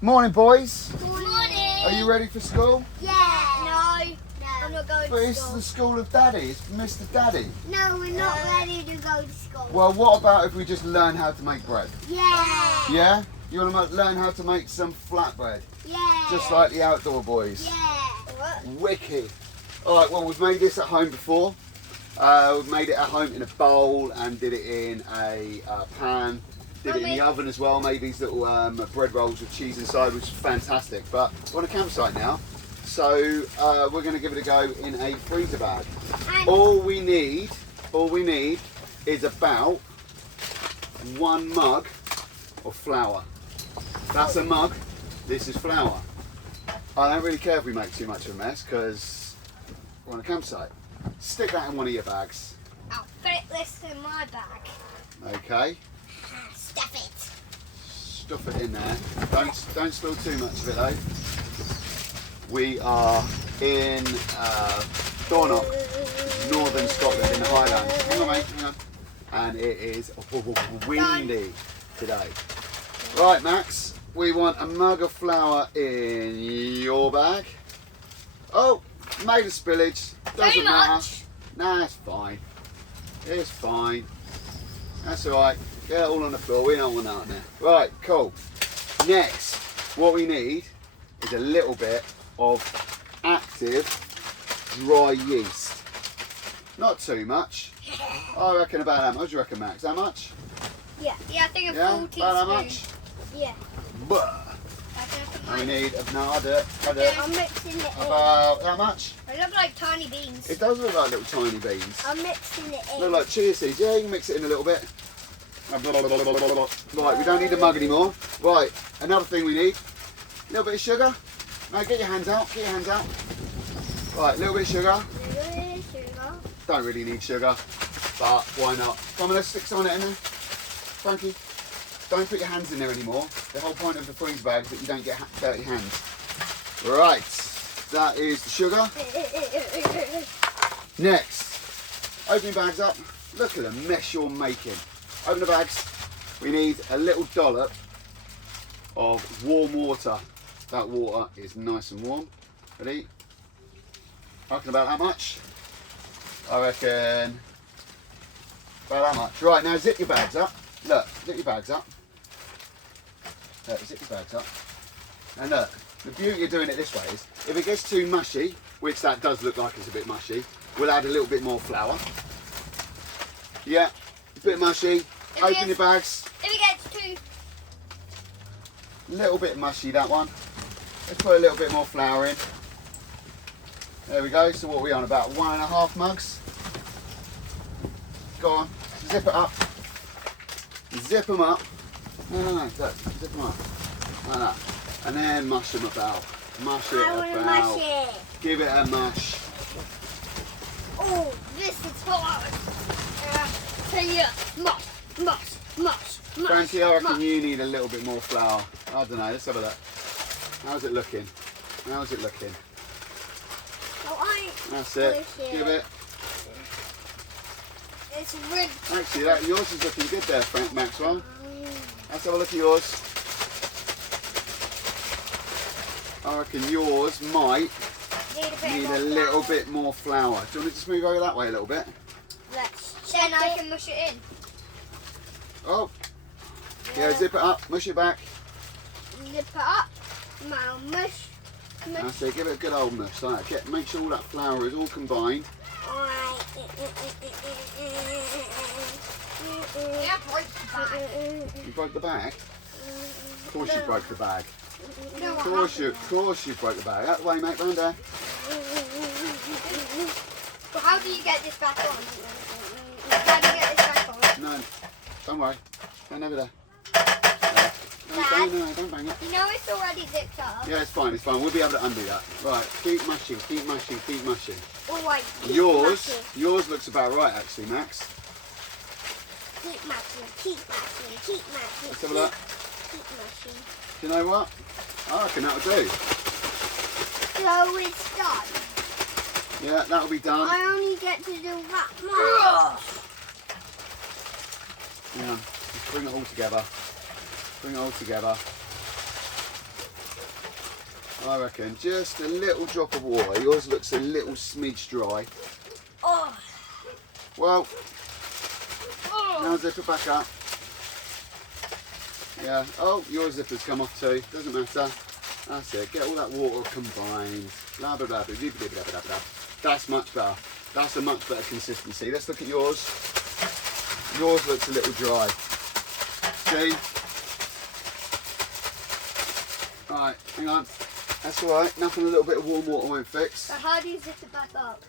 Morning, boys. Morning. Are you ready for school? Yeah. No. I'm not going But to it's school. the school of Daddy. It's Mr. Daddy. No, we're not ready to go to school. Well, what about if we just learn how to make bread? Yeah. Yeah? You want to learn how to make some flatbread? Yeah. Just like the outdoor boys. Yeah. Wicked. Alright, well, we've made this at home before. We've made it at home in a bowl and did it in a pan. Did it in the oven as well, made these little bread rolls with cheese inside, which is fantastic. But we're on a campsite now, so we're going to give it a go in a freezer bag. All we need is about 1 mug of flour. That's a mug, this is flour. I don't really care if we make too much of a mess because we're on a campsite. Stick that in one of your bags. I'll fit this in my bag. Okay. Stuff it. Stuff it in there. Don't spill too much of it though. We are in Dornoch, northern Scotland, in the Highlands. Hang on, mate, hang on. And it is windy today. Right, Max, we want a mug of flour in your bag. Oh, made a spillage. Doesn't matter. Nah, it's fine. It's fine. That's alright. Get it all on the floor. We don't want that on there. Right, cool. Next, what we need is a little bit of active dry yeast. Not too much. I reckon about how much. What do you reckon, Max? How much? Yeah. Yeah, I think a Yeah? full About teaspoon. how much? Yeah. And we need, no, I do it. I'm mixing it in. About how much? They look like tiny beans. It does look like little tiny beans. I'm mixing it in. Look like chia seeds. Yeah, you can mix it in a little bit. Right, we don't need a mug anymore. Right, another thing we need, a little bit of sugar. No, get your hands out, get your hands out. Right, a little bit of sugar. Don't really need sugar, but why not? Come on, let's stick some of it in there. Frankie, don't put your hands in there anymore. The whole point of the freeze bag is that you don't get dirty hands. Right, that is the sugar. Next, open your bags up. Look at the mess you're making. Open the bags. We need a little dollop of warm water. That water is nice and warm. Ready? I reckon about how much? I reckon about how much. Right, now zip your bags up. Look, zip your bags up. Look, zip your bags up. And look, the beauty of doing it this way is, if it gets too mushy, which that does look like it's a bit mushy, we'll add a little bit more flour. Yeah, a bit mushy. Open your bags. If it gets too... Little bit mushy, that one. Let's put a little bit more flour in. There we go. So what are we on? About 1.5 mugs. Go on. Zip it up. Zip them up. No. Look, zip them up. Like that. And then mush them about. Mush it I want to about. mush it. Give it a mush. Oh, this is hard. Tell you, mush. Frankie, I reckon you need a little bit more flour. I don't know. Let's have a look. How's it looking? How's it looking? Oh, That's it. Give it. It's red. Actually, yours is looking good there, Frank Maxwell. Let's have a look at yours. I reckon yours might need a little bit more flour. Do you want to just move over that way a little bit? Then I can mush it in. Oh. Yeah, zip it up, mush it back. Zip it up. Now mush. That's it, give it a good old mush. Like that. Make sure all that flour is all combined. Yeah, break the bag. You broke the bag? Of course you broke the bag. No, Of course you broke the bag. Out the way, mate, round there. But how do you get this back on? How do you get this back on? No, don't worry. Stand over there. No, don't bang it. You know it's already zipped up. Yeah, it's fine, it's fine. We'll be able to undo that. Right, keep mushing, keep mushing, keep mushing. Oh, wait. Yours looks about right actually, Max. Keep mushing. Let's have a look. Keep mushing. Do you know what? I reckon that'll do. So it's done. Yeah, that'll be done. I only get to do that much. Hang on, just bring it all together. Bring it all together. I reckon just a little drop of water. Yours looks a little smidge dry. Oh. Well, Oh. now zip it back up. Yeah. Oh, your zipper's come off too. Doesn't matter. That's it. Get all that water combined. Blah, blah, blah, blah, blah, blah, blah, blah, blah. That's much better. That's a much better consistency. Let's look at yours. Yours looks a little dry. See? Alright, hang on. That's alright. Nothing a little bit of warm water won't fix. So how do you zip it back up?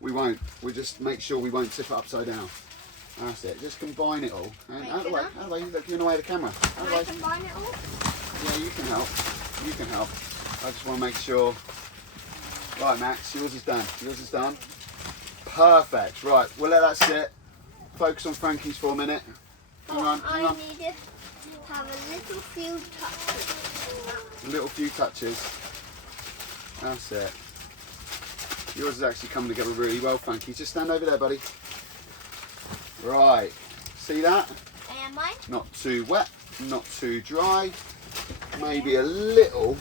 We won't. We'll just make sure we won't tip it upside down. That's it. Just combine it all. And Wait, out of the way. Out of the way. Look, you're in the way of the camera. Out of the Can I way. combine it all? Yeah, you can help. You can help. I just want to make sure. Right, Max, yours is done. Yours is done. Perfect. Right, we'll let that sit. Focus on Frankie's for a minute. Hang on, hang on. I need to have a little few touches. A little few touches. That's it. Yours is actually coming together really well, Frankie. Just stand over there, buddy. Right. See that? Am I? Not too wet, not too dry. Maybe a little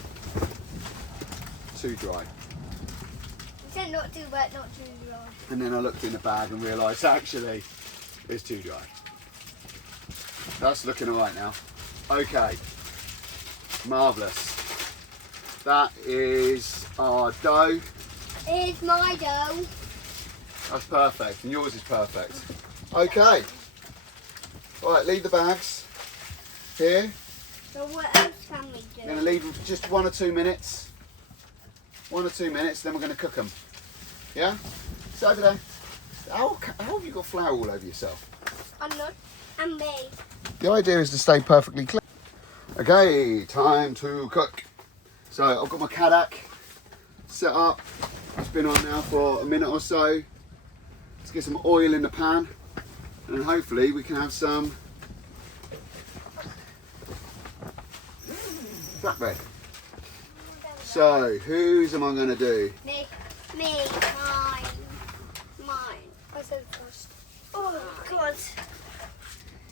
too dry. You said not too wet, not too dry. And then I looked in the bag and realised actually it's too dry. That's looking alright now. Okay, marvellous. That is our dough. Here's my dough. That's perfect, and yours is perfect. Okay. Alright, leave the bags here. So what else can we do? I'm going to leave them for just 1 or 2 minutes. 1 or 2 minutes, then we're going to cook them. Yeah? It's over there. How have you got flour all over yourself? I'm not. And me. The idea is to stay perfectly clean. Okay, time to cook. So I've got my Cadac set up. It's been on now for a minute or so. Let's get some oil in the pan and hopefully we can have some flatbread. So whose am I going to do? Me. Mine. I said first. Oh, God.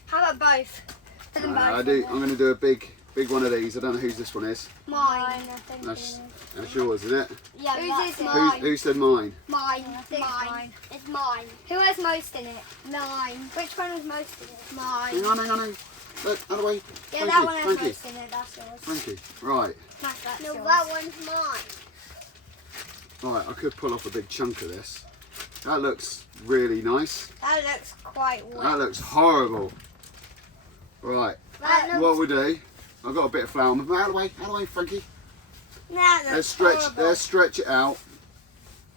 How about both? I'm going to do a big one of these. I don't know whose this one is. Mine. I think That's yours, isn't it? Yeah, whose is mine? Who said mine? Mine. Mine. It's mine. Who has most in it? Mine. Which one has most in it? Mine. Hang on. Look, out of the way. Yeah, that one has most in it. That's yours. Frankie, right. That's yours. That one's mine. Right, I could pull off a big chunk of this. That looks really nice. That looks quite wet. That looks horrible. Right, what we'll do, I've got a bit of flour. Out of the way, Frankie. Let's stretch it out.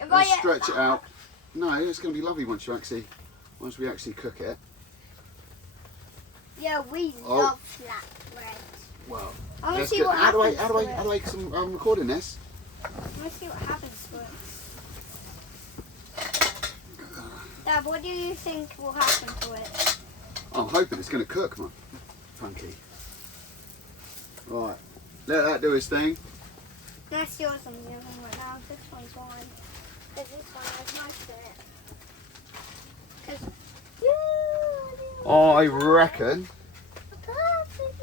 Let's stretch it out. No, it's going to be lovely once we actually cook it. Yeah, we love flatbread. Well, I want to see what happens to it. Out of the way, because I'm recording this. I want to see what happens to it. Dad, what do you think will happen to it? I'm hoping it's going to cook, man. Frankie. Right, let that do his thing. That's yours on the other one right now. This one's mine. Because this one has most in it. I reckon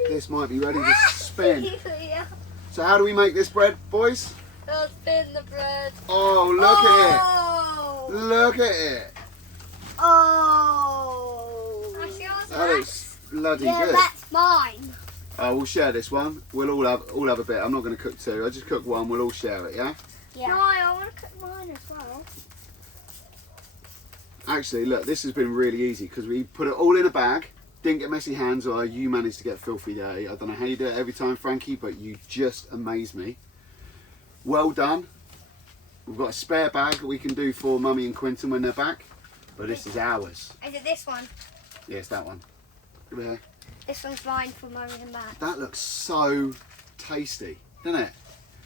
this might be ready to spin. Yeah. So how do we make this bread, boys? I'll spin the bread. Oh, look at it. Look at it. Oh. That's yours, That looks bloody yeah, good. that's mine. We'll share this one. We'll all have a bit. I'm not going to cook two. I just cook one. We'll all share it, yeah? Yeah. No, I want to cook mine as well. Actually, look, this has been really easy because we put it all in a bag. Didn't get messy hands, or you managed to get filthy there. I don't know how you do it every time, Frankie, but you just amaze me. Well done. We've got a spare bag that we can do for Mummy and Quinton when they're back, but this is ours. Is it this one? Yes, that one. Over here. This one's mine for Mummy and Matt. That looks so tasty, doesn't it?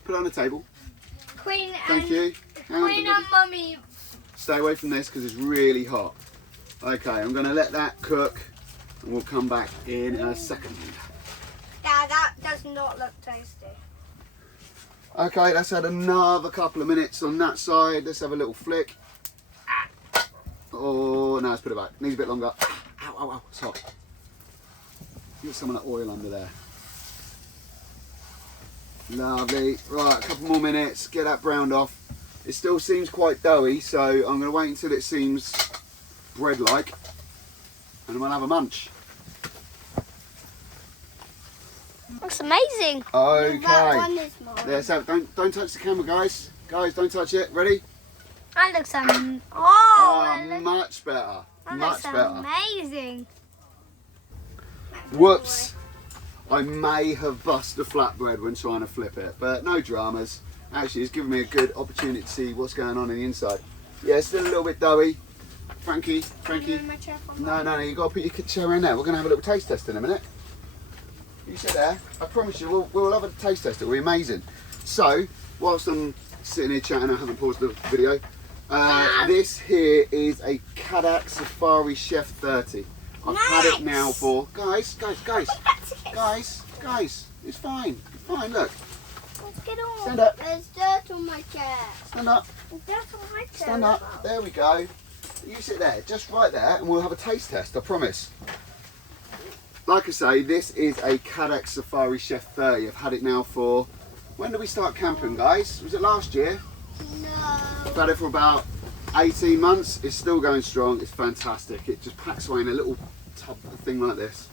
Put it on the table. Queen Thank you. Hang on, Queen and Mummy. Stay away from this because it's really hot. Okay, I'm going to let that cook and we'll come back in a second. Yeah, that does not look tasty. Okay, let's add another couple of minutes on that side. Let's have a little flick. Oh, no, let's put it back. Needs a bit longer. Ow, ow, ow, it's hot. Get some of that oil under there. Lovely. Right, a couple more minutes, get that browned off. It still seems quite doughy, so I'm going to wait until it seems bread-like, and then we'll have a munch. Looks amazing. Okay. That one is mine. Let's have, don't touch the camera, guys. Guys, don't touch it. Ready? That looks Much better. that Much looks better. amazing. Whoops. I may have busted a flatbread when trying to flip it, but no dramas. Actually, it's given me a good opportunity to see what's going on in the inside. Yeah, it's still a little bit doughy. Frankie. No, you got to put your chair in there. We're going to have a little taste test in a minute. You sit there. I promise you, we'll have a taste test. It'll be amazing. So, whilst I'm sitting here chatting, I haven't paused the video. This here is a Cadac Safari Chef 30. I've had it now for guys. It's fine. Look. Let's get on. Stand up. There's dirt on my chair. Stand up. There's dirt on my chair. Stand up. There we go. You sit there, just right there, and we'll have a taste test. I promise. Like I say, this is a Cadac Safari Chef 30. I've had it now for. When did we start camping, guys? Was it last year? No. I've had it for about 18 months. It's still going strong. It's fantastic. It just packs away in a little tub thing like this,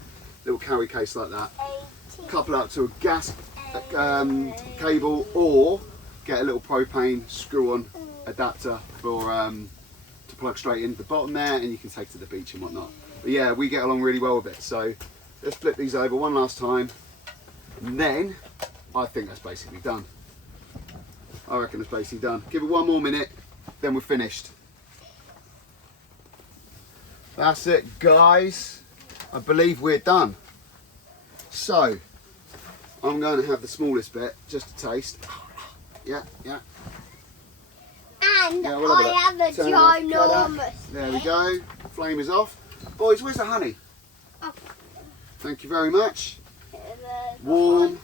little carry case like that. 18. Couple up to a gas cable, or get a little propane screw-on adapter for to plug straight into the bottom there, and you can take to the beach and whatnot. But yeah, we get along really well with it. So let's flip these over one last time, and then I think that's basically done. I reckon it's basically done. Give it one more minute, then we're finished. That's it, guys. I believe we're done. So, I'm going to have the smallest bit, just to taste. Yeah. And Yeah, we'll have I have a Turn it off, ginormous. There we go. Flame is off. Boys, where's the honey? Oh. Thank you very much. Warm.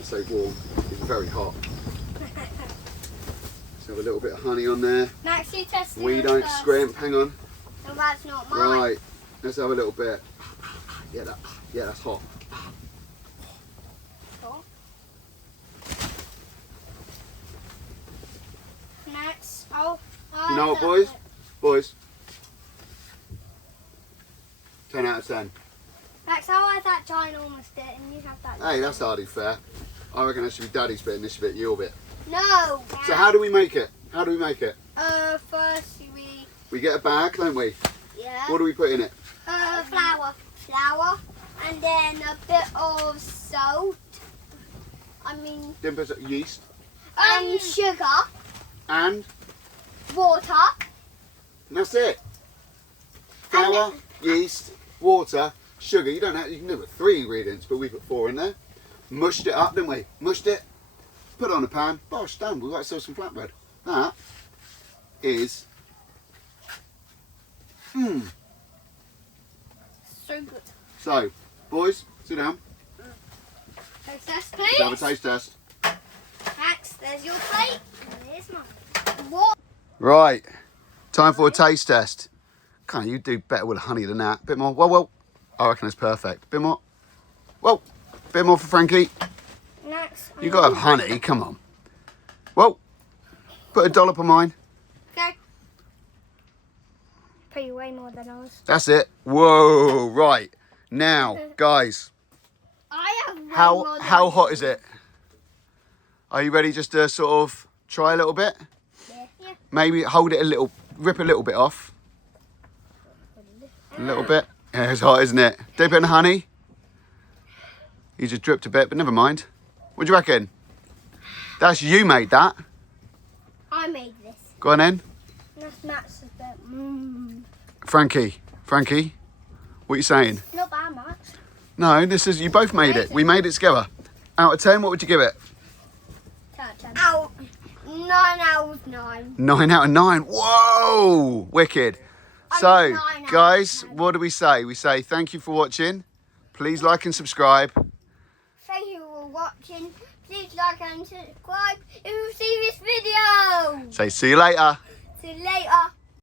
I say warm. It's very hot. Let's have a little bit of honey on there. Max, you test it. We don't first. scrimp. Hang on. No, that's not mine. Right. Let's have a little bit. Yeah, that's hot. Max, You know what, boys? Boys. 10 out of 10. Max, how is that ginormous bit and you have that? Hey, that's hardly fair. I reckon that should be Daddy's bit and this should be your bit. No. So how do we make it? First We get a bag, don't we? yeah. What do we put in it? Flour, and then a bit of salt. Then put yeast And sugar, and water. that's it. Flour, yeast, water, sugar. You can do it 3 ingredients, but we put 4 in there. Mushed it up, didn't we? Mushed it. Put it on a pan. Bosh, done. We've got ourselves some flatbread. That is. So good. So, boys, sit down. Taste test, Let's have a please. taste test. Max, there's your plate. And here's mine. What? Right, time for a taste test. Can't you do better with honey than that? Bit more. Whoa. I reckon it's perfect. Bit more. Whoa. Bit more for Frankie. Max. You got to have honey. Come on. Whoa. Put a dollop on mine. Okay. Put you way more than ours. That's it. Whoa. Right. Now, guys, I have way more than how hot is it? Are you ready just to sort of try a little bit? Yeah. Maybe hold it a little, rip a little bit off. A little bit. Yeah, it's hot, isn't it? Dip it in honey. You just dripped a bit, but never mind. What do you reckon? That's you made that. I made this. Go on then. That's Max's bit. Frankie, what are you saying? Not bad, Max. No, this is, you both made it. We made it together. Out of 10, what would you give it? 10 out. 9 out of 9. 9 out of 9. Whoa, wicked. So, 9 out of guys, 10. what do we say? We say thank you for watching. Please like and subscribe. Thank you for watching. Please like and subscribe if you see this video. Say see you later. See you later.